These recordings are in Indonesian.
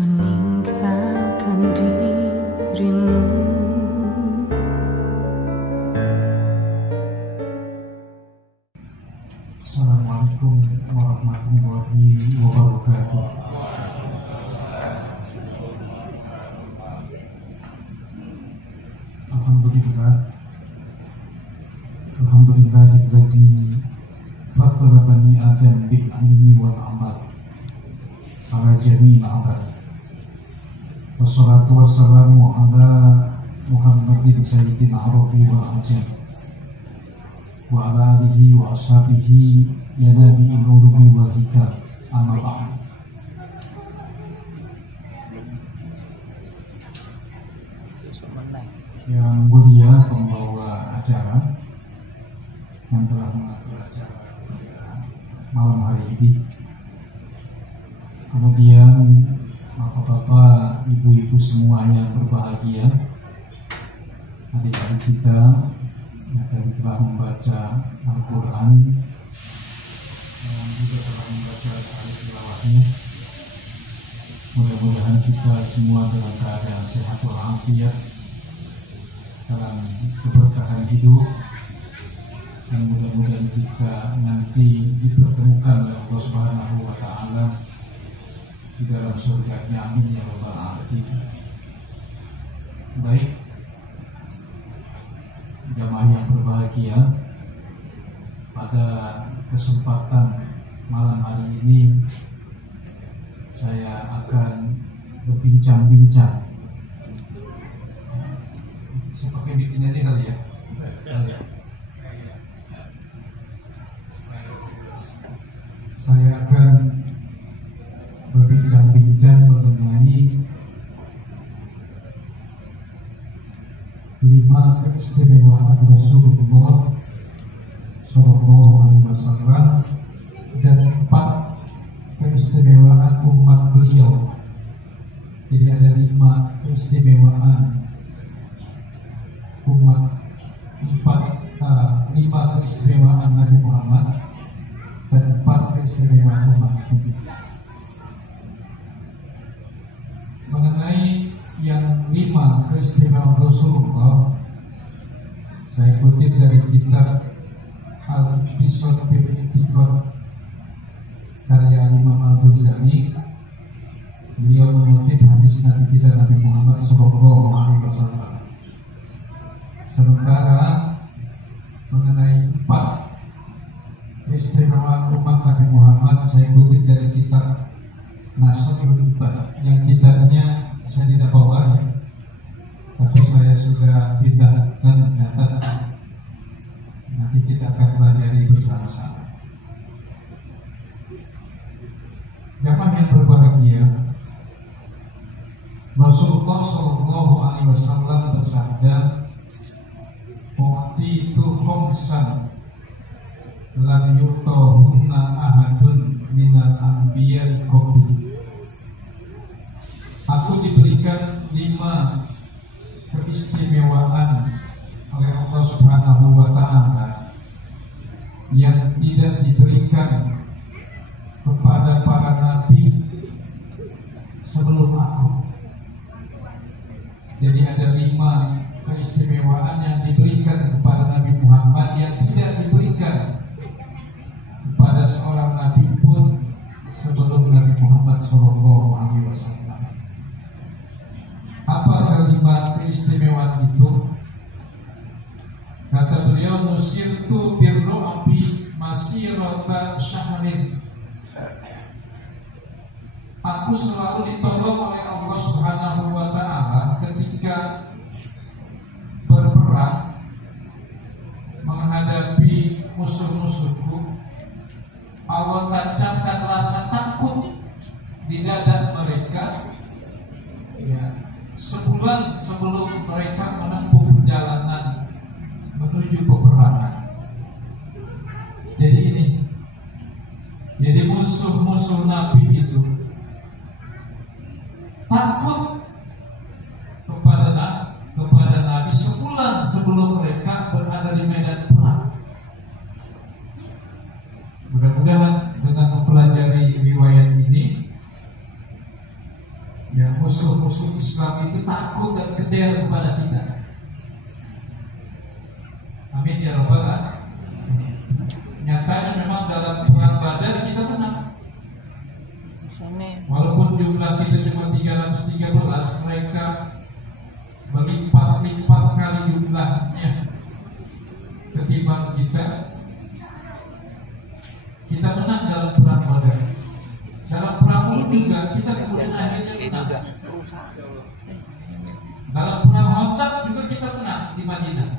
meninggalkan dirimu. Assalamualaikum warahmatullahi wabarakatuh. Alhamdulillahilladzi faddala bani Adam bil ilmi wal amal ala jami'il amal. Wassalatu wassalamu ala Muhammadin sayyidil arabi wal ajam wa ala alihi wa ashabihi ya nabi'il ulumi wal hikam. Amma ba'd. Yang mulia pembawa acara yang telah mengatur acara malam hari ini, kemudian bapak-bapak, ibu-ibu semua yang berbahagia, adik-adik kita yang tadi telah membaca Al-Quran dan juga telah membaca ayat tilawahnya. Mudah-mudahan kita semua dalam keadaan sehat walafiat, dalam keberkahan hidup, dan mudah-mudahan kita nanti dipertemukan oleh Allah Subhanahu wa Ta'ala di dalam surga-Nya. Amin ya rabbal alamin. Baik, jamaah yang berbahagia, pada kesempatan malam hari ini saya akan berbincang-bincang. Saya pakai bikin aja kali ya. Saya akan berbincang-bincang mengenai 5 keistimewaan Rasulullah Sallallahu Alaihi Wasallam dan 4 keistimewaan umat beliau. Jadi ada 5 keistimewaan umat, 5 keistimewaan Nabi Muhammad dan 4 keistimewaan umat. Mengenai yang 5 keistimewaan Rasulullah, saya kutip dari kitab Al-Iqtisad bil I'tiqad karya Imam Al-Ghazali. Beliau mengutip hadis Nabi kita Nabi Muhammad Sallallahu Alaihi Wasallam. Sementara mengenai 4 keistimewaan umat Nabi Muhammad, saya kutip dari kitab Nasrul Ibad, yang kitabnya saya tidak bawa ya, tapi saya sudah pindah dan catat. Nanti kita akan pelajari bersama-sama. Jamaah yang berbahagia, Rasulullah Sallallahu Alaihi Wasallam bersabda, "U'ti itu khomsan lam yutahunna ahadun minal anbiya'i qabli." Aku diberikan 5 keistimewaan oleh Allah Subhanahu wa Ta'ala yang tidak diberikan kepada para nabi sebelum aku. Jadi ada 5 keistimewaan yang diberikan kepada Nabi Muhammad yang tidak diberikan kepada seorang nabi pun sebelum Nabi Muhammad Sallallahu Alaihi Wasallam. Apa kelima keistimewaan itu? Kata beliau, "Nusirtu birru'bi masirata syahrin." Aku selalu ditolong oleh Allah Subhanahu wa Ta'ala ketika berperang menghadapi musuh-musuhku. Allah tancapkan rasa takut di dada mereka, ya, sebulan sebelum mereka menempuh perjalanan menuju peperangan. Jadi musuh-musuh Nabi itu takut kepada Nabi sebulan sebelum mereka berada di medan perang. Mudah-mudahan dengan mempelajari riwayat ini Ya, musuh-musuh Islam itu takut dan keder kepada kita. Amin ya rabbal alamin. Nyatanya memang dalam perang Badar kita menang. Walaupun jumlah kita cuma 313, mereka berlipat-lipat kali jumlahnya ketimbang kita. Kita menang dalam perang Badar. Dalam perang Uhud juga kita kemudian akhirnya menang. Dalam perang Khandaq juga kita menang di Madinah.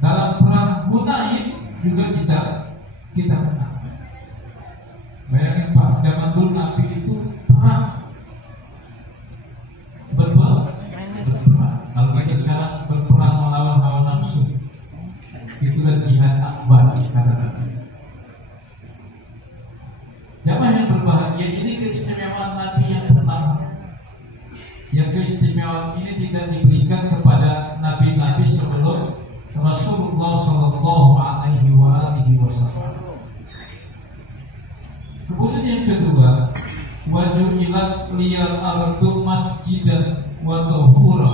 Dalam perang Hunain juga kita menang. Bayangin Pak, zaman dulu Nabi itu perang berperang. Kalau kita sekarang berperang melawan hawa nafsu, itulah jihad akbar kata Nabi. Jamaah yang berbahagia, ini keistimewaan Nabi yang pertama. Yang keistimewaan ini tidak diberikan kepada nabi-nabi sebelum Rasulullah Sallallahu Alaihi Wasallam. Kemudian yang kedua, wajulat liyal ardu masjidan wa tahura.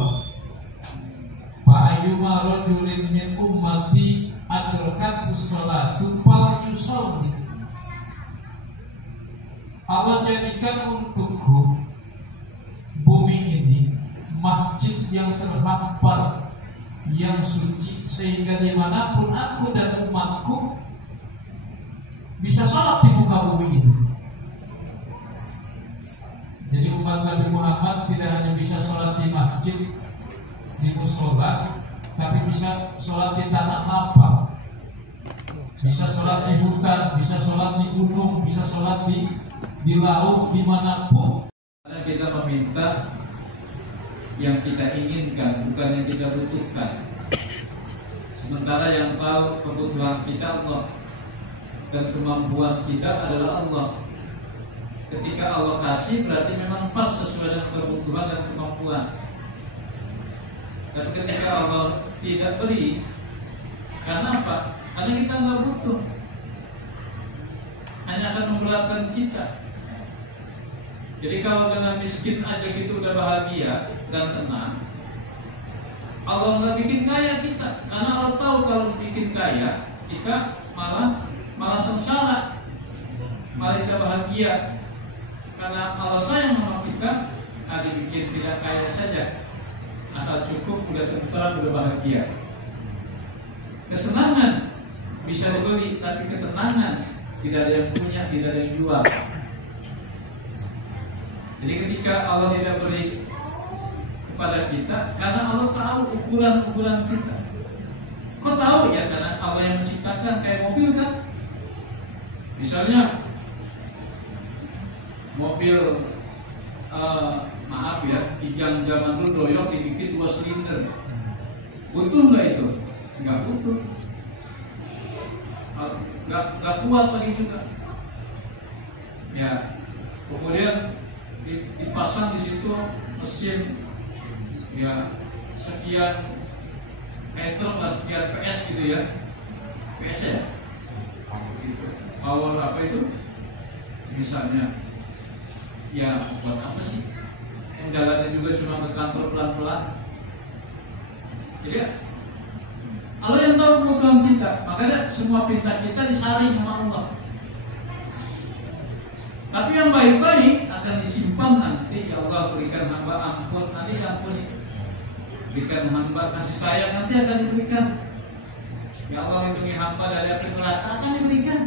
Fa ayyuma rajulin min ummati adrakatus salatu fal yusalli. Allah jadikan untukku bumi ini masjid yang terhampar, yang suci, sehingga dimanapun aku dan umatku bisa sholat di muka bumi ini. Jadi umat Nabi Muhammad tidak hanya bisa sholat di masjid, di musola, tapi bisa sholat di tanah lapang, bisa sholat di hutan, bisa sholat di gunung, bisa sholat di laut, dimanapun. Karena kita meminta yang kita inginkan, bukan yang kita butuhkan. Sementara yang tahu kebutuhan kita Allah dan kemampuan kita adalah Allah. Ketika Allah kasih berarti memang pas sesuai dengan kebutuhan dan kemampuan. Tapi ketika Allah tidak beri, karena apa? Karena kita nggak butuh, hanya akan memberatkan kita. Jadi kalau dengan miskin aja kita udah bahagia dan tenang, Allah nggak bikin kaya kita, karena Allah tahu kalau bikin kaya kita malah sengsara, malah kita bahagia. Karena Allah sayang sama kita, dibikin tidak kaya saja, asal cukup udah tenteram, udah bahagia. Kesenangan bisa dibeli, tapi ketenangan tidak ada yang punya, tidak ada yang jual. Jadi ketika Allah tidak beri kepada kita, karena Allah tahu ukuran kita. Kok tahu ya? Karena Allah yang menciptakan, kayak mobil kan. Misalnya mobil maaf ya, yang zaman dulu doyok dibikin 2 silinder. Butuh nggak itu? Nggak butuh. Nggak kuat lagi juga. Ya, kemudian dipasang di situ mesin ya sekian meter lah, sekian PS gitu ya, PS ya, gitu. Power apa itu? Misalnya, ya buat apa sih? Jalannya juga cuma ke kantor pelan-pelan. Jadi Allah yang tahu kebutuhan kita, makanya semua perintah kita disaring sama Allah. Tapi yang baik-baik akan disimpan nanti. Ya Allah, berikan hamba ampun, nanti ampuni. Berikan hamba kasih sayang, nanti akan diberikan. Ya Allah, lindungi hamba dari api neraka, akan diberikan.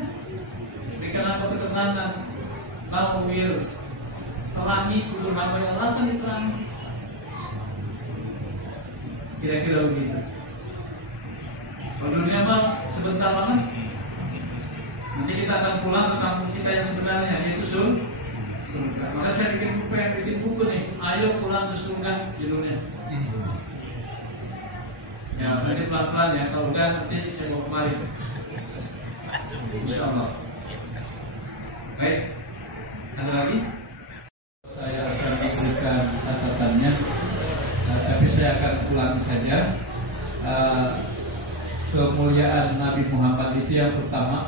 Berikan hamba ketenangan, lawir terangi kubur hamba, yang Allah akan diterangi. Kira-kira begitu. Kalau dunia mah sebentar banget. Nanti kita akan pulang ke kampung kita yang sebenarnya, yaitu surga. Maka saya bikin buku nih, ayo pulang ke surga judulnya. Ya, nanti pelan-pelan ya, kalau udah nanti saya bawa kemari. Insya Allah. Baik, ada lagi? Saya akan memberikan catatannya, tapi saya akan ulangi saja. Kemuliaan Nabi Muhammad itu yang pertama,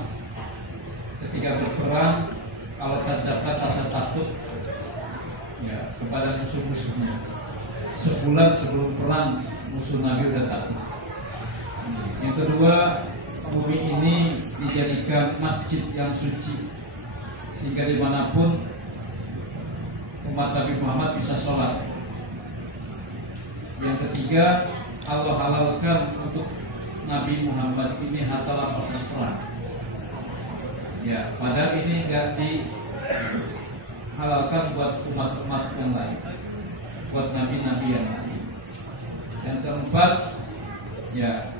ketika berperang, kalau terdapat rasa takut, ya, ya, kepada musuh-musuhnya. Sebulan sebelum perang musuh Nabi sudah takut. Yang kedua, bumi ini dijadikan masjid yang suci, sehingga dimanapun umat Nabi Muhammad bisa sholat. Yang ketiga, Allah halalkan untuk Nabi Muhammad ini harta rampasan perang. Ya, padahal ini enggak dihalalkan buat umat-umat yang lain, buat nabi-nabi yang lain. Yang keempat, ya,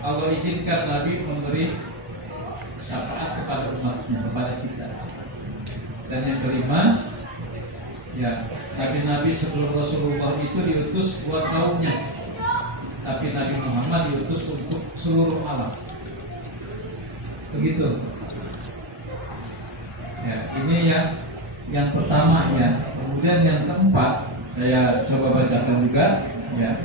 Allah izinkan Nabi memberi syafaat kepada umatnya, kepada kita. Dan yang kelima, ya, nabi-nabi sebelum Rasulullah itu diutus buat kaumnya, tapi Nabi Muhammad diutus untuk seluruh alam. Begitu. Ya, ini yang pertama ya. Kemudian yang keempat, saya coba bacakan juga. Ya.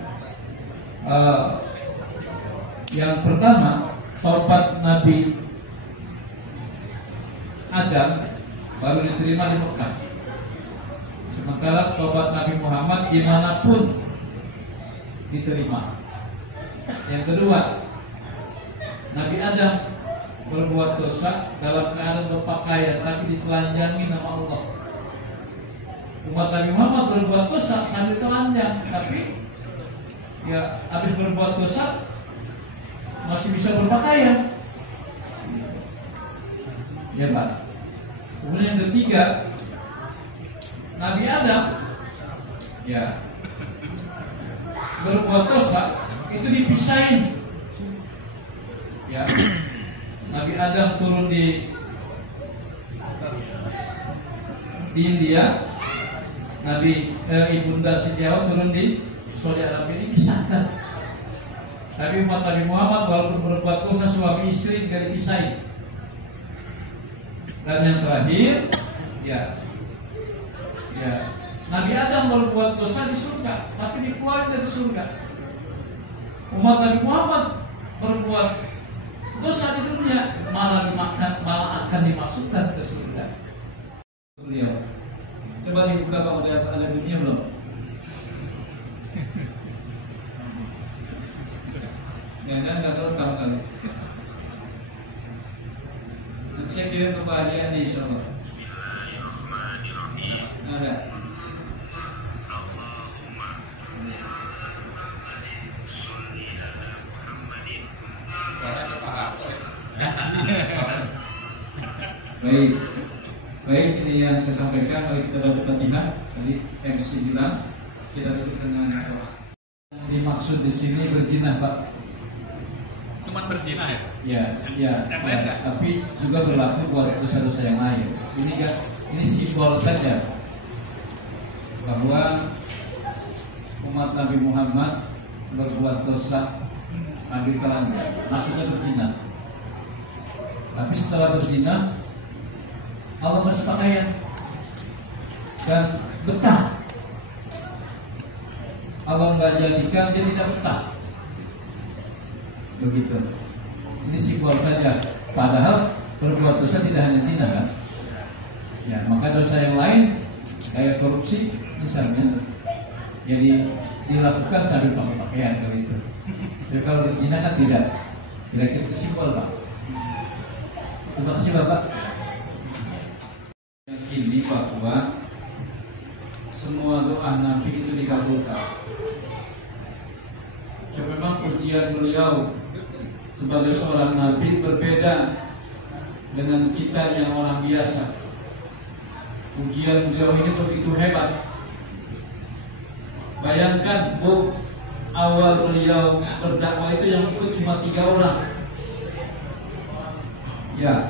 Yang pertama, taubat Nabi Adam baru diterima di Mekah. Sementara taubat Nabi Muhammad dimanapun diterima. Yang kedua, Nabi Adam berbuat dosa dalam keadaan berpakaian tapi ditelanjangi nama Allah. Umat Nabi Muhammad berbuat dosa sambil telanjang, tapi ya habis berbuat dosa masih bisa berpakaian. Ya Pak. Kemudian yang ketiga, Nabi Adam ya berbuat dosa itu dipisahin. Ya. Nabi Adam turun di India, Nabi Ibunda Siti Hawa turun di Saudi Arabia, ini dipisahkan. Tapi umat Nabi Muhammad walaupun berbuat dosa suami istri tidak dipisahin. Dan yang terakhir, ya, Nabi Adam berbuat dosa di surga, tapi dikeluarkan dari surga. Umat Nabi Muhammad berbuat dosa di dunia, malah akan dimasukkan ke surga. Beliau, coba dibuka Pak, udah ada dunia belum? Jangan nggak tahu kali. Saya kirim kebahagiaan nih, insyaallah. Ada. Baik, ini yang saya sampaikan. Kalau kita dapat Fatihah, tadi MC bilang kita tutup dengan doa. Yang dimaksud di sini berzina, Pak. Cuma berzina ya? Ya, tapi juga berlaku buat dosa-dosa yang lain. Ini simbol saja bahwa umat Nabi Muhammad berbuat dosa ambil telanjang, maksudnya berzina. Tapi setelah berzina, Allah kasih pakaian dan betah. Allah nggak jadikan dia tidak betah. Begitu. Ini simbol saja. Padahal berbuat dosa tidak hanya zina kan? Ya, maka dosa yang lain kayak korupsi misalnya, jadi dilakukan sambil pakai pakaian begitu. Jadi kalau berzina kan tidak. Kira-kira simbol Pak. Terima kasih Bapak. Yakini bahwa semua doa Nabi itu dikabulkan. Memang ujian beliau sebagai seorang Nabi berbeda dengan kita yang orang biasa. Ujian beliau ini begitu hebat. Bayangkan Bu, awal beliau berdakwah itu yang ikut cuma 3 orang. Ya,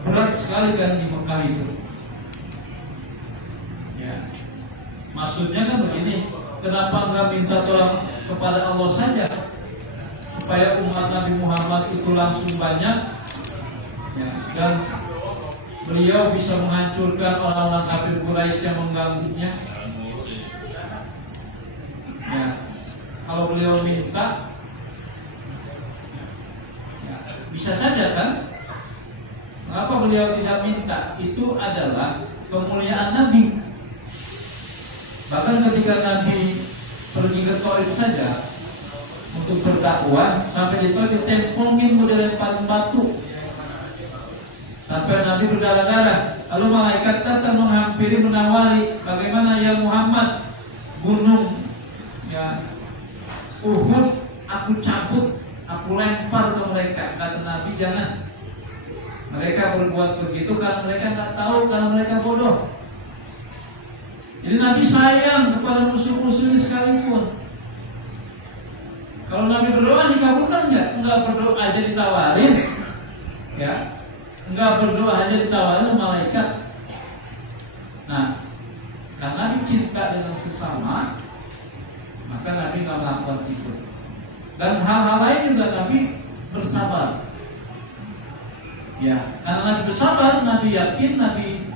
berat sekali kan di Mekah itu. Ya, maksudnya kan begini, kenapa nggak minta tolong kepada Allah saja supaya umat Nabi Muhammad itu langsung banyak, ya, dan beliau bisa menghancurkan orang-orang kafir Quraisy yang mengganggunya. Ya, kalau beliau minta, ya, bisa saja kan? Kenapa beliau tidak minta? Itu adalah kemuliaan Nabi. ketika Nabi pergi ke Taif saja untuk berdakwah, sampai di Taif ditempongin, udah lempar batu sampai Nabi berdarah-darah. Lalu malaikat datang menghampiri, menawari, bagaimana ya Muhammad, gunung ya Uhud aku cabut, aku lempar ke mereka. Kata Nabi, jangan. Mereka berbuat begitu karena mereka nggak tahu, karena mereka bodoh. Jadi Nabi sayang kepada musuh-musuhnya sekalipun. Kalau Nabi berdoa dikabulkan nggak? Enggak, berdoa aja ditawarin, ya. Enggak, berdoa aja ditawarin malaikat. Nah, karena Nabi cinta dengan sesama, maka Nabi nggak melakukan itu. Dan hal-hal lain juga Nabi bersabar. Ya, karena Nabi bersabar, Nabi yakin, Nabi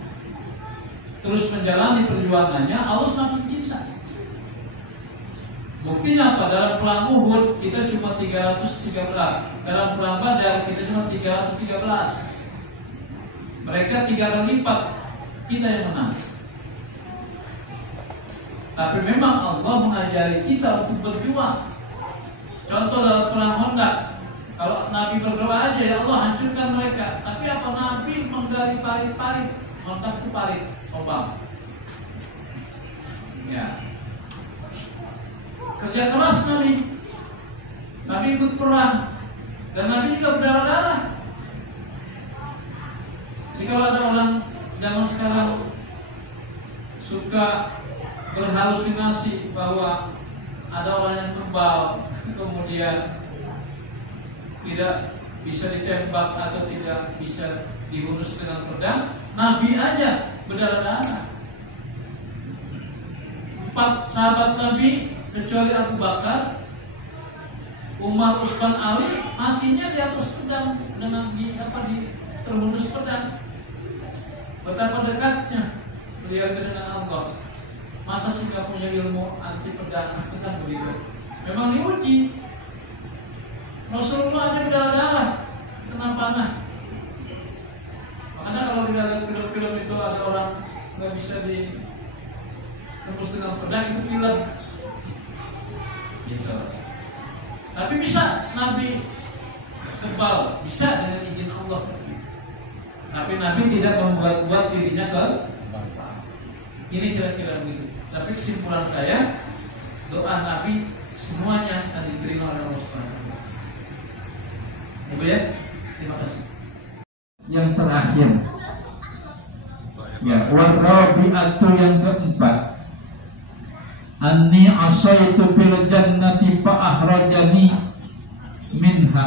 terus menjalani perjuangannya, Allah semakin cinta. Buktinya apa? Dalam perang Uhud kita cuma 313, dalam perang Badar kita cuma 313. Mereka 3 kali lipat, kita yang menang. Tapi memang Allah mengajari kita untuk berjuang. Contoh dalam perang Khandaq, kalau Nabi berdoa aja, ya Allah hancurkan mereka. Tapi apa? Nabi menggali parit-parit, Khandaq itu parit obam. Ya. Kerja keras Nabi. Nabi ikut perang, dan Nabi juga berdarah-darah. Jadi kalau ada orang zaman sekarang suka berhalusinasi bahwa ada orang yang kebal, kemudian tidak bisa ditembak atau tidak bisa dihunus dengan pedang, Nabi aja berdarah-darah. 4 sahabat Nabi kecuali Abu Bakar, Umar, Utsman, Ali matinya di atas pedang dengan terhunus pedang. Betapa dekatnya beliau dengan Allah. Masa sih gak punya ilmu anti pedang? Itu kan begitu. Memang diuji. Rasulullah aja berdarah-darah kena panah. Makanya kalau dilihat film-film itu ada orang nggak bisa ditembus dengan pedang, itu film. Gitu. Tapi bisa Nabi kebal, bisa dengan izin Allah. Tapi Nabi tidak membuat-buat dirinya ke. Ini kira-kira begitu. Tapi kesimpulan saya, doa Nabi semuanya akan diterima oleh Allah Subhanahu wa taala. Ibu ya, terima kasih. Yang terakhir, ya, warabi'atu yang keempat, anni asaitu fil jannati fa akhrajani minha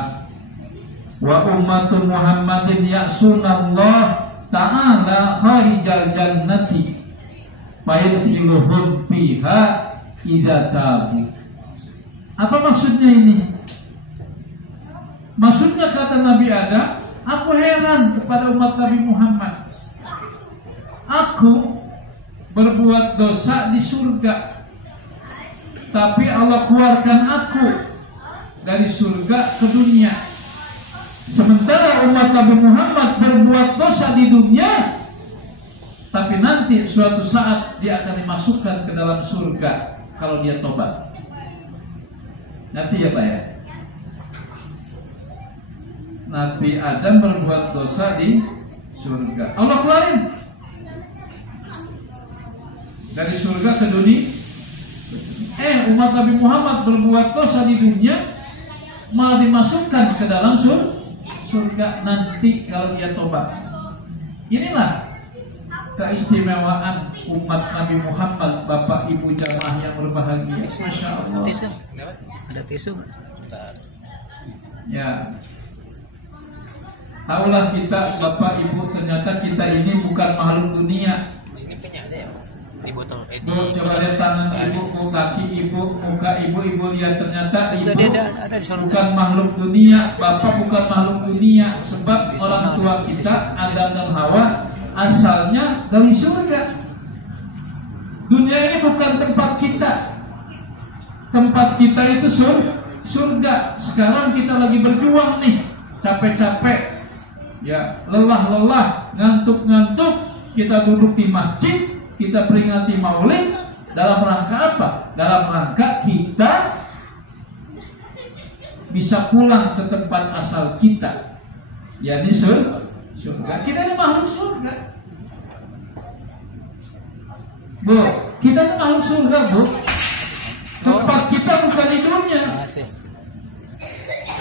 wa ummatu Muhammadin ya'sunallah ta'ala kharijal jannati fayadkhiluhum fiha idza tabu. Apa maksudnya ini? Maksudnya kata Nabi Adam, aku heran kepada umat Nabi Muhammad. Aku berbuat dosa di surga, tapi Allah keluarkan aku dari surga ke dunia. Sementara umat Nabi Muhammad berbuat dosa di dunia, tapi nanti suatu saat dia akan dimasukkan ke dalam surga kalau dia tobat. Nanti ya Pak ya. Nabi Adam berbuat dosa di surga, Allah keluarin dari surga ke dunia. Umat Nabi Muhammad berbuat dosa di dunia, malah dimasukkan ke dalam surga nanti kalau dia tobat. Inilah keistimewaan umat Nabi Muhammad, Bapak Ibu jamaah yang berbahagia. Masya Allah. Ada tisu? Ya. Taulah kita Bapak Ibu, ternyata kita ini bukan makhluk dunia. Ini punya ada ya? Di botol. Tuh, coba lihat tangan ibu, kaki ibu, muka ibu, ibu lihat ternyata ibu bukan makhluk dunia, bapak bukan makhluk dunia. Sebab orang tua kita Adam dan Hawa asalnya dari surga. Dunia ini bukan tempat kita. Tempat kita itu surga. Sekarang kita lagi berjuang nih, capek-capek, ya lelah-lelah, ngantuk-ngantuk. Kita duduk di masjid, kita peringati maulid, Dalam rangka apa? Dalam rangka kita bisa pulang ke tempat asal kita, yakni surga. Kita ini makhluk surga, Bu. Kita ini makhluk surga, Bu. Tempat kita bukan di dunia.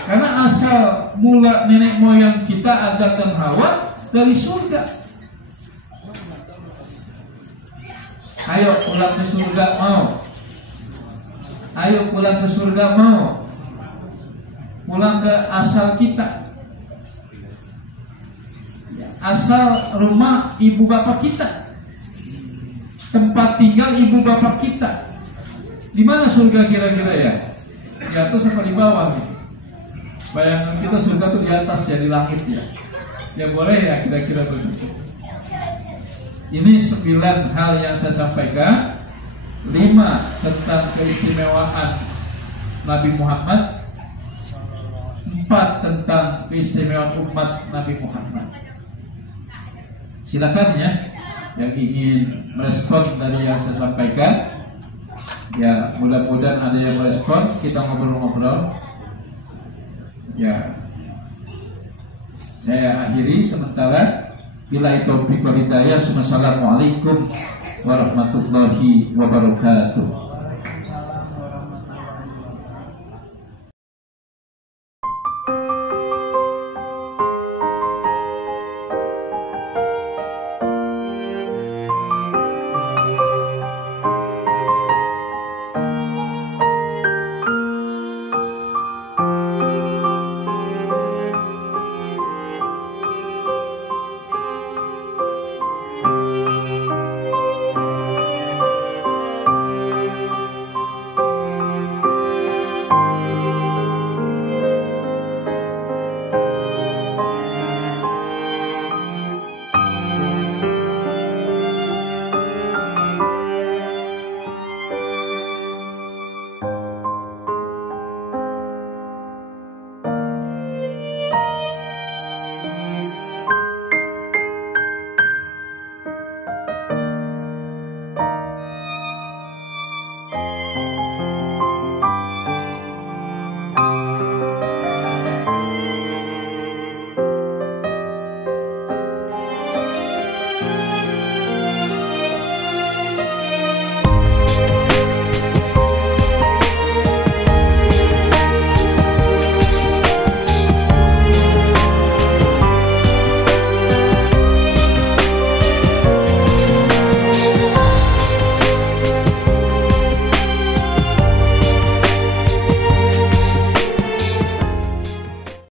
Karena asal mula nenek moyang kita Adam dan Hawa dari surga. Ayo pulang ke surga mau? Ayo pulang ke surga mau? Pulang ke asal kita, asal rumah ibu bapak kita, tempat tinggal ibu bapak kita. Di mana surga kira-kira ya? Di atas apa di bawah? Bayangan kita surga tuh di atas ya, di langit ya. Ya boleh ya kira-kira begitu. Ini 9 hal yang saya sampaikan. 5 tentang keistimewaan Nabi Muhammad, 4 tentang keistimewaan umat Nabi Muhammad. Silakan ya yang ingin merespon dari yang saya sampaikan. Ya mudah-mudahan ada yang merespon. Kita ngobrol-ngobrol. Ya saya akhiri sementara. Bila itu hidayah. Wassalamualaikum warahmatullahi wabarakatuh.